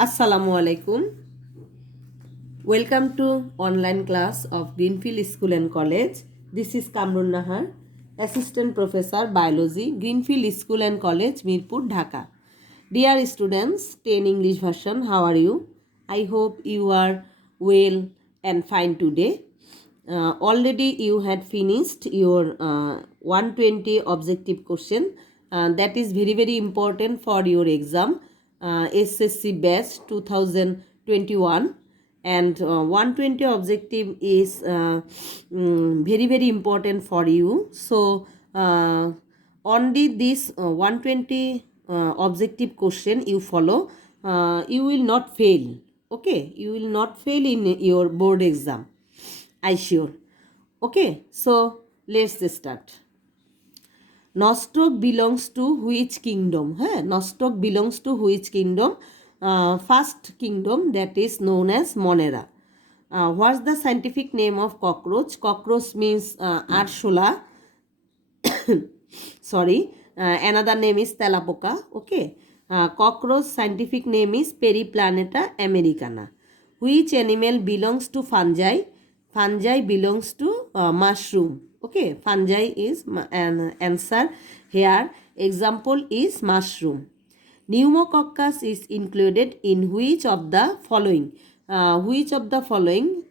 Assalamu alaikum. Welcome to online class of Greenfield School and College. This is Kamrun Nahar, Assistant Professor Biology, Greenfield School and College, Mirpur, Dhaka. Dear students, 10 English version, how are you? I hope you are well and fine today. Already you had finished your 120 objective question. That is very important for your exam, SSC batch 2021. And 120 objective is very important for you. So only this 120 objective question you follow, you will not fail. Okay, you will not fail in your board exam, I sure. Okay, so let's start. Nostoc belongs to which kingdom? Nostoc belongs to which kingdom? First kingdom, that is known as Monera. What's the scientific name of cockroach? Cockroach means Arshula. Sorry, another name is Talapoca. Okay, cockroach scientific name is Periplaneta americana. Which animal belongs to fungi? Fungi belongs to mushroom. Okay, fungi is an answer here. Example is mushroom. Pneumococcus is included in which of the following? Which of the following?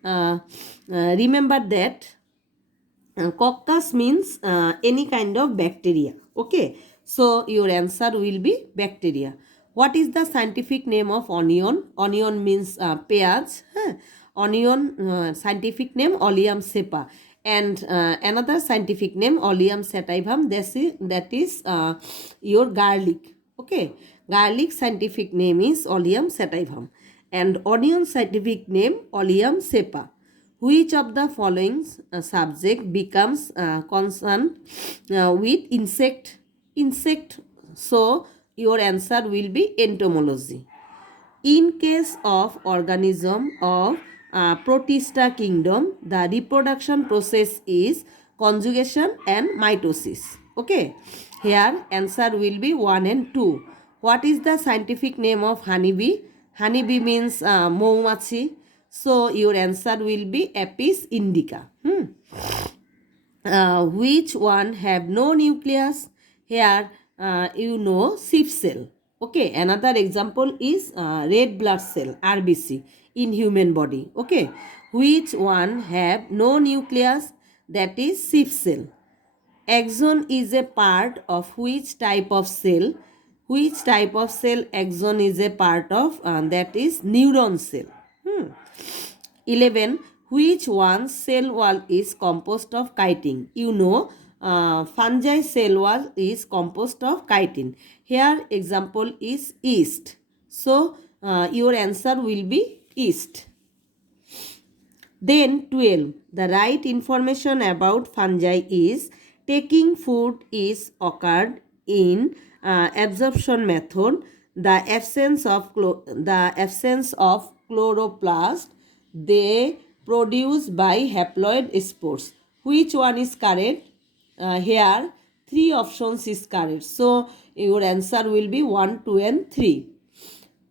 Remember that coccus means any kind of bacteria. Okay, so your answer will be bacteria. What is the scientific name of onion? Onion means peyaj. Onion scientific name Oleum cepa, and another scientific name Oleum sativum. That is your garlic. Okay, garlic scientific name is Oleum sativum, and onion scientific name Oleum cepa. Which of the following subject becomes concerned with insect? So your answer will be entomology. In case of organism of Protista kingdom, the reproduction process is conjugation and mitosis. Okay, here answer will be 1 and 2. What is the scientific name of honeybee? Honeybee means moumachi. So your answer will be Apis indica. Which one have no nucleus? Here sheep cell. Okay, another example is red blood cell, RBC, in human body. Okay, which one have no nucleus? That is sheep cell. Axon is a part of which type of cell? Which type of cell axon is a part of? That is neuron cell. 11. Which one's cell wall is composed of chitin? Fungi cell wall is composed of chitin. Here example is yeast. So your answer will be yeast. Then 12. The right information about fungi is taking food is occurred in absorption method. The absence of chloroplast they produce by haploid spores. Which one is correct? Here 3 options is correct. So your answer will be 1, 2 and 3.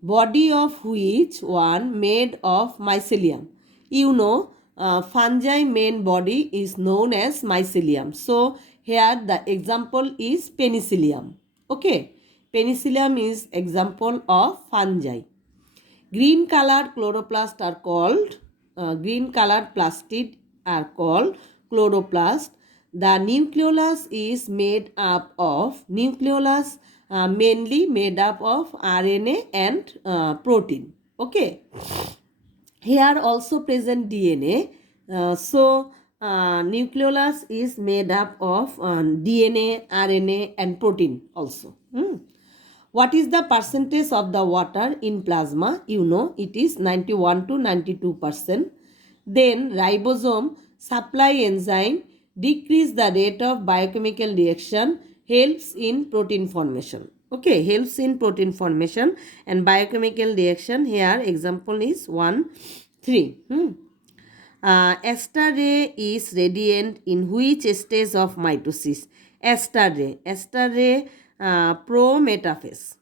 Body of which one made of mycelium? Fungi main body is known as mycelium. So here the example is penicillium. Okay, penicillium is example of fungi. Green colored chloroplast are called green colored plastid are called chloroplast. The nucleolus is made up of mainly made up of RNA and protein. Okay, here also present DNA. Nucleolus is made up of DNA, RNA and protein also. What is the percentage of the water in plasma? It is 91 to 92%. Then ribosome supply enzyme decrease the rate of biochemical reaction, helps in protein formation. Okay, helps in protein formation and biochemical reaction. Here example is 1, 3. Ester ray is radiant in which stage of mitosis? Ester ray prometaphase.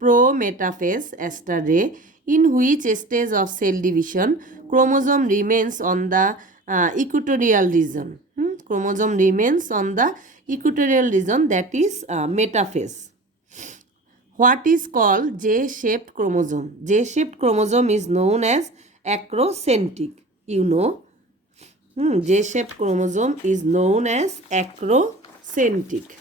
prometaphase, aster ray. In which stage of cell division chromosome remains on the equatorial region? Chromosome remains on the equatorial region, that is metaphase. What is called J-shaped chromosome? J-shaped chromosome is known as acrocentric. You know, J-shaped chromosome is known as acrocentric.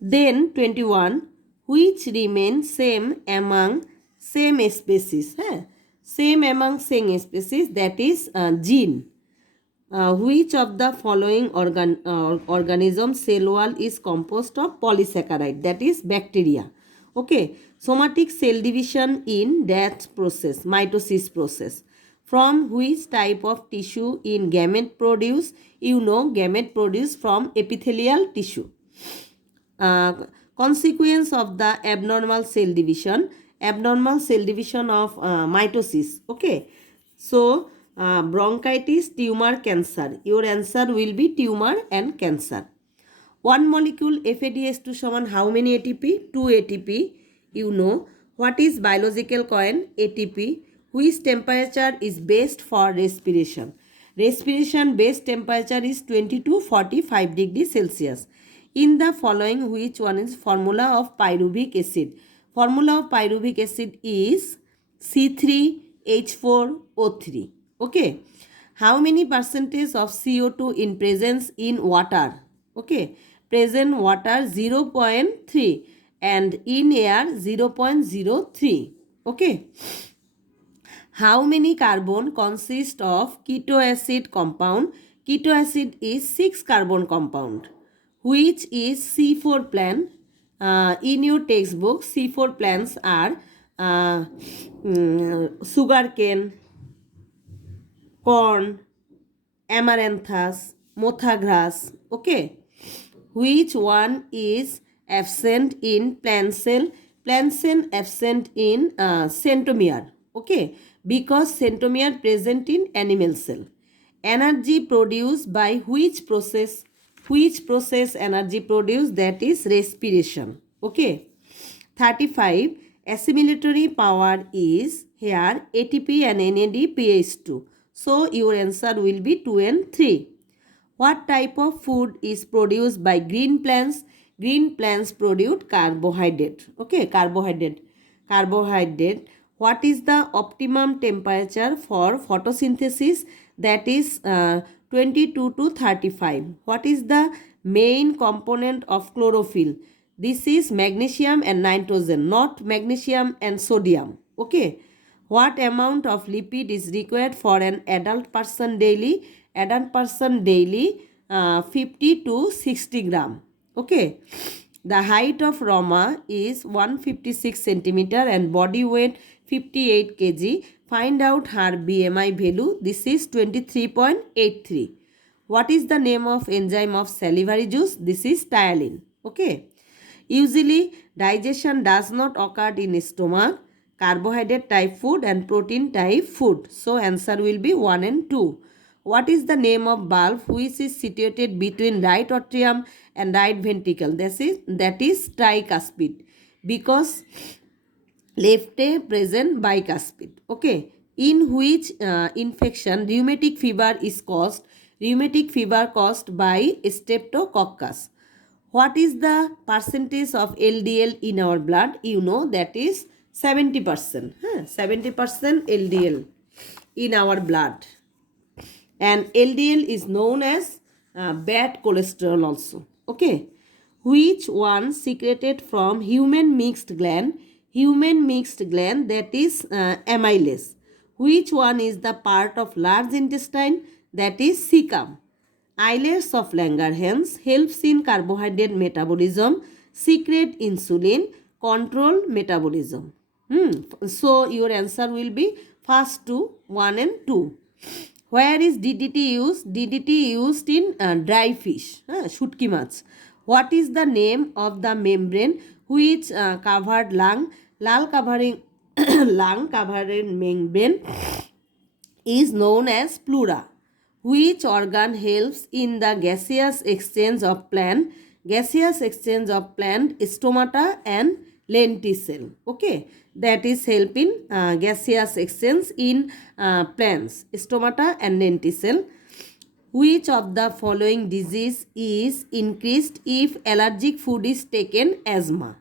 Then 21, which remain same among same species? Same among same species, that is gene. Which of the following organism cell wall is composed of polysaccharide, that is bacteria? Okay, somatic cell division in that process, mitosis process. From which type of tissue in gamete produce? You know, gamete produce from epithelial tissue. Consequence of the abnormal cell division of mitosis. Okay, so bronchitis, tumor, cancer. Your answer will be tumor and cancer. One molecule FADH2 समान how many ATP? 2 ATP. You know. What is biological coin? ATP. Which temperature is best for respiration? Respiration best temperature is 20 to 45 degrees Celsius. In the following, which one is formula of pyruvic acid? Formula of pyruvic acid is C3H4O3. Okay. How many percentage of CO2 in presence in water? Okay. Present water 0.3 and in air 0.03. Okay. How many carbon consist of keto acid compound? Keto acid is 6 carbon compound. Which is C4 plant? In your textbook, C4 plants are sugarcane, corn, amaranthus, motha grass. Okay. Which one is absent in plant cell? Plant cell absent in centromere. Okay. Because centromere present in animal cell. Energy produced by which process? Which process energy produced? That is respiration. Okay. 35. Assimilatory power is here ATP and NADPH2. So your answer will be 2 and 3. What type of food is produced by green plants? Green plants produce carbohydrate. Okay, carbohydrate. What is the optimum temperature for photosynthesis? That is 22 to 35. What is the main component of chlorophyll? This is magnesium and nitrogen, not magnesium and sodium. Okay. What amount of lipid is required for an adult person daily? Adult person daily 50 to 60 gram. Okay. The height of Rama is 156 centimeter and body weight 58 kg. Find out her BMI value. This is 23.83. What is the name of enzyme of salivary juice? This is tyalin. Okay. Usually digestion does not occur in stomach, carbohydrate type food and protein type food. So answer will be 1 and 2. What is the name of valve which is situated between right atrium and right ventricle? That is tricuspid, because left present bicuspid. Okay. In which infection rheumatic fever is caused? Rheumatic fever caused by Streptococcus. What is the percentage of LDL in our blood? You know, that is 70%. 70% LDL in our blood. And LDL is known as bad cholesterol also. Okay. Which one secreted from human mixed gland? Human mixed gland, that is amylase. Which one is the part of large intestine? That is cecum. Islets of Langerhans helps in carbohydrate metabolism, secrete insulin, control metabolism. So your answer will be first two, 1 and 2. Where is DDT used? DDT used in dry fish, shutki mach. What is the name of the membrane which covered lung? Lung covering lung covering membrane is known as pleura. Which organ helps in the gaseous exchange of plant? gaseous exchange of plant stomata and lenticel. Okay, that is help in gaseous exchange in plants stomata and lenticel. Which of the following disease is increased if allergic food is taken? Asthma.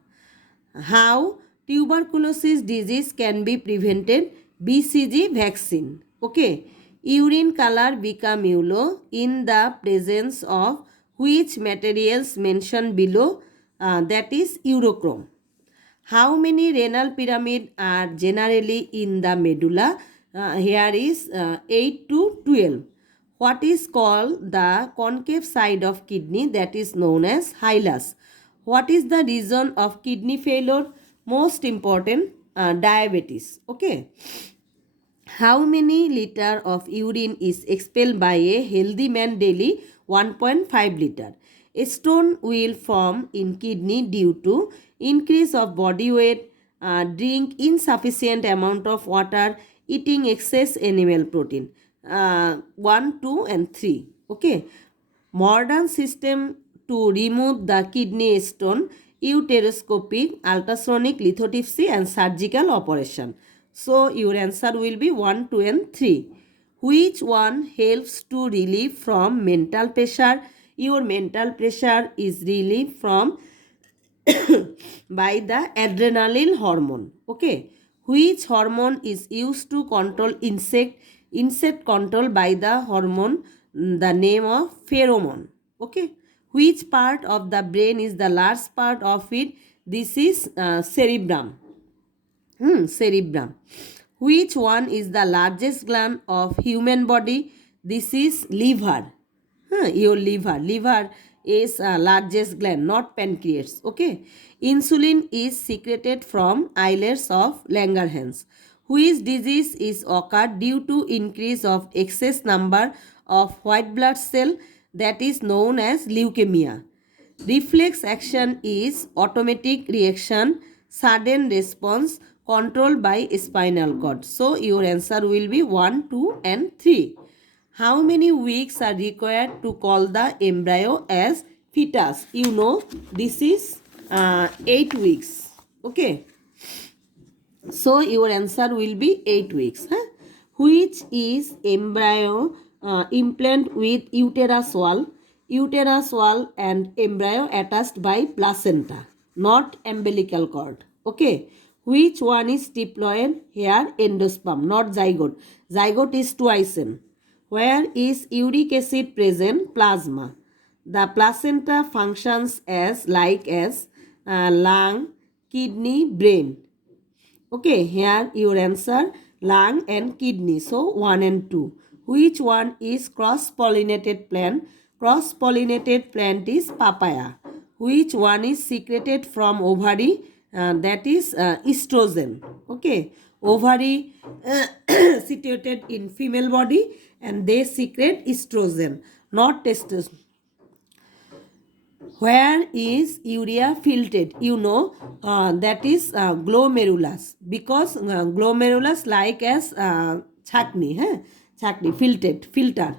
How tuberculosis disease can be prevented? BCG vaccine. Okay. Urine color become yellow in the presence of which materials mentioned below? That is urochrome. How many renal pyramid are generally in the medulla? Here is 8 to 12. What is called the concave side of kidney? That is known as hilus. What is the reason of kidney failure? Most important, diabetes. Okay. How many liter of urine is expelled by a healthy man daily? 1.5 liter. A stone will form in kidney due to increase of body weight, drink insufficient amount of water, eating excess animal protein. 1, 2 and 3. Okay. Modern system to remove the kidney stone, uteroscopic, ultrasonic lithotripsy and surgical operation. So your answer will be 1, 2 and 3. Which one helps to relieve from mental pressure? Your mental pressure is relieved from by the adrenaline hormone. Okay. Which hormone is used to control insect? Insect control by the hormone, the name of pheromone. Okay. Which part of the brain is the large part of it? This is cerebrum. Cerebrum. Which one is the largest gland of human body? This is liver. Your liver. Liver is largest gland, not pancreas. Okay. Insulin is secreted from islets of Langerhans. Which disease is occurred due to increase of excess number of white blood cell? That is known as leukemia. Reflex action is automatic reaction, sudden response controlled by spinal cord. So your answer will be 1, 2 and 3. How many weeks are required to call the embryo as fetus? You know this is 8 weeks. Okay. So your answer will be 8 weeks. Which is embryo implant with uterus wall? Uterus wall and embryo attached by placenta, not umbilical cord. Okay. Which one is diploid? Here endosperm, not zygote. Zygote is twice in. Where is uric acid present? Plasma. The placenta functions as lung, kidney, brain. Okay, here your answer lung and kidney. So 1 and 2. Which one is cross-pollinated plant? Cross-pollinated plant is papaya. Which one is secreted from ovary? That is estrogen. Okay, ovary situated in female body and they secrete estrogen, not testosterone. Where is urea filtered? You know that is glomerulus, because glomerulus like as chutney, filter.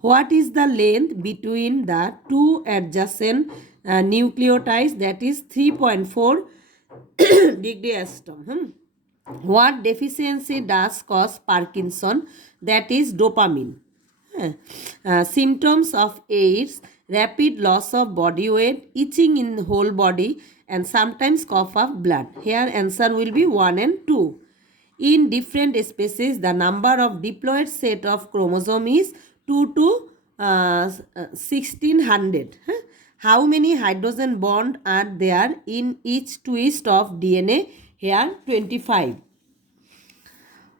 What is the length between the two adjacent nucleotides? That is 3.4 degree Aston. What deficiency does cause Parkinson? That is dopamine. Symptoms of AIDS: rapid loss of body weight, itching in the whole body, and sometimes cough of blood. Here answer will be 1 and 2. In different species, the number of diploid set of chromosome is 2 to 1600. How many hydrogen bond are there in each twist of DNA? Here 25.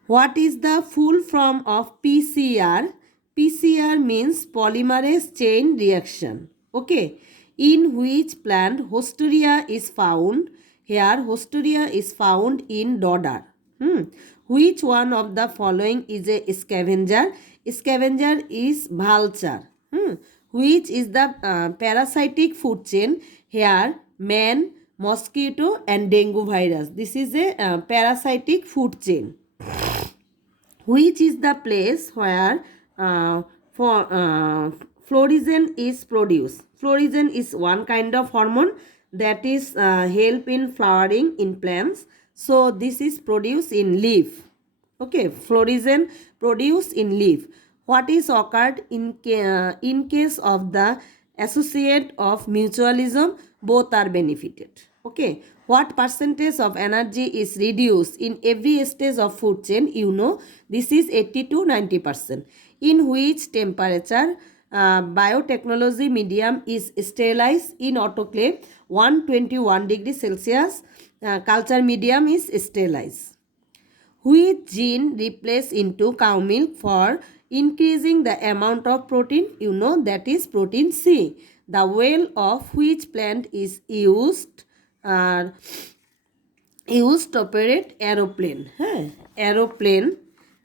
What is the full form of PCR? PCR means polymerase chain reaction. Okay. In which plant Hostoria is found? Here Hostoria is found in dodder. Which one of the following is a scavenger? Scavenger is vulture. Which is the parasitic food chain? Here man, mosquito and dengue virus. This is a parasitic food chain. Which is the place where Florigen is produced. Florigen is one kind of hormone that is help in flowering in plants. So this is produced in leaf. Okay, florigen produced in leaf. What is occurred in case of the associate of mutualism? Both are benefited. Okay, what percentage of energy is reduced in every stage of food chain? You know, this is 80 to 90%. In which temperature biotechnology medium is sterilized? In autoclave 121 degrees Celsius. Culture medium is sterilized. Which gene replace into cow milk for increasing the amount of protein? You know, that is protein C. The whale of which plant is uh, used to operate aeroplane? Aeroplane,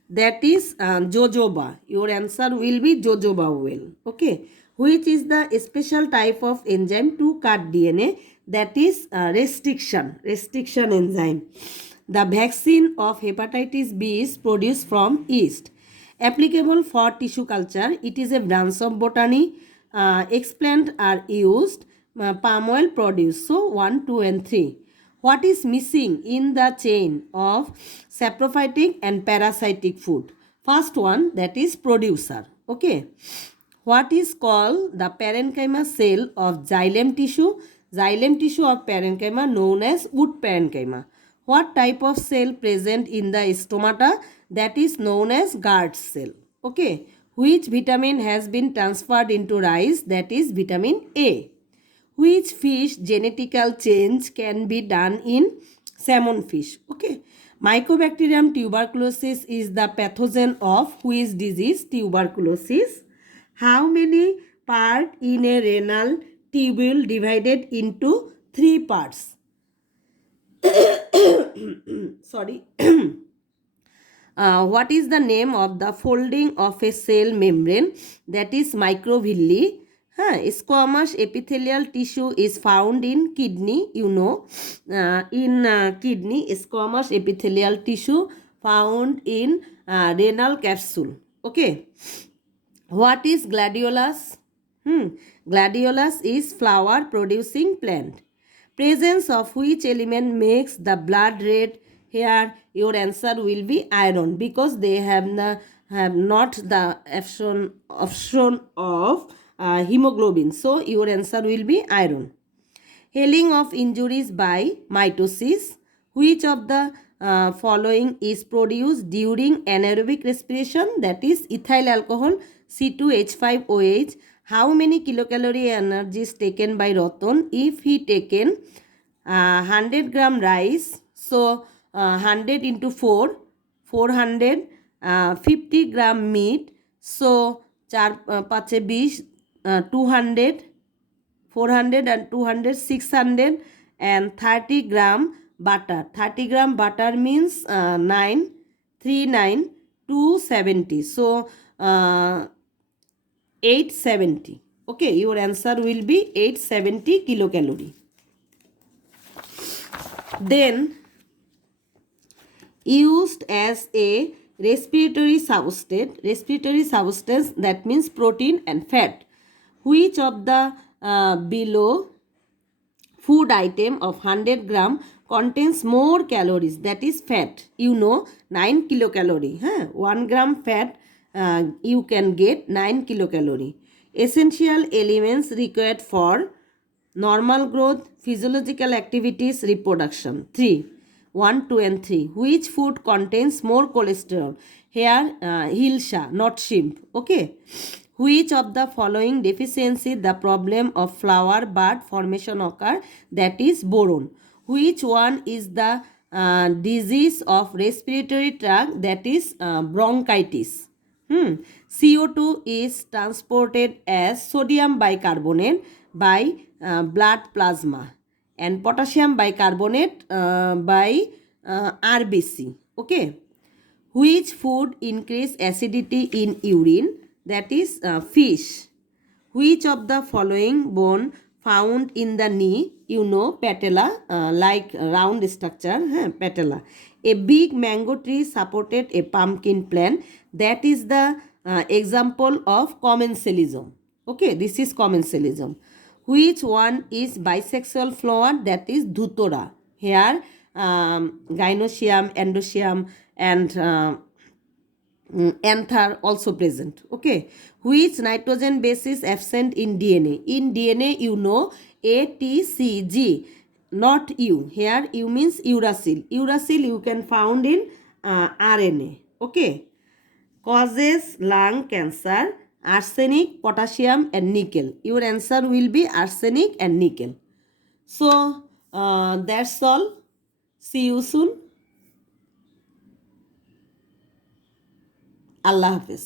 that is jojoba. Your answer will be jojoba whale. Okay. Which is the special type of enzyme to cut DNA? That is restriction enzyme. The vaccine of hepatitis B is produced from yeast. Applicable for tissue culture, it is a branch of botany. Explants are used. Palm oil produced. So 1, 2 and 3. What is missing in the chain of saprophytic and parasitic food? First one, that is producer. Okay. What is called the parenchyma cell of xylem tissue? Xylem tissue of parenchyma known as wood parenchyma. What type of cell present in the stomata? That is known as guard cell. Okay. Which vitamin has been transferred into rice? That is vitamin A. Which fish genetical change can be done in salmon fish? Okay. Mycobacterium tuberculosis is the pathogen of which disease? Tuberculosis. How many parts in a renal tubule divided into 3 parts? Sorry. What is the name of the folding of a cell membrane? That is microvilli. Squamous epithelial tissue is found in kidney. You know, in kidney, squamous epithelial tissue found in renal capsule. Okay. What is gladiolus? Gladiolus is flower producing plant. Presence of which element makes the blood red? Here your answer will be iron, because they have not the option of hemoglobin. So your answer will be iron. Healing of injuries by mitosis. Which of the following is produced during anaerobic respiration? That is ethyl alcohol, C2H5OH. How many kilocalorie energy is taken by Ratan if he taken 100 gram rice? So 100 into 4, 400, 50 gram meat. So 4 5 20, 200, 400 and 200, 600 and 30 gram butter. 30 gram butter means 9, 3, 9, 270. So 870. Okay, your answer will be 870 kilocalorie. Then used as a respiratory substance, that means protein and fat. Which of the below food item of 100 gram contains more calories? That is fat. You know, 9 kilocalorie. 1 gram fat you can get 9 kilocalorie. Essential elements required for normal growth, physiological activities, reproduction. 3. 1, 2 and 3. Which food contains more cholesterol? Here hilsa, not shrimp. Okay. Which of the following deficiency the problem of flower bud formation occur? That is boron. Which one is the disease of respiratory tract? That is bronchitis. CO2 is transported as sodium bicarbonate by blood plasma and potassium bicarbonate by RBC. Okay. Which food increase acidity in urine? That is fish. Which of the following bone found in the knee? You know, patella, like round structure, patella. A big mango tree supported a pumpkin plant. That is the example of commensalism. Okay, this is commensalism. Which one is bisexual flower? That is Dhutora. Here, gynoecium, endoecium, and anther also present. Okay, which nitrogen base is absent in DNA? In DNA, you know ATCG, not U. Here, U means uracil. Uracil you can found in RNA. Okay, causes lung cancer, arsenic, potassium, and nickel. Your answer will be arsenic and nickel. So that's all. See you soon. আল্লাহ হাফেজ।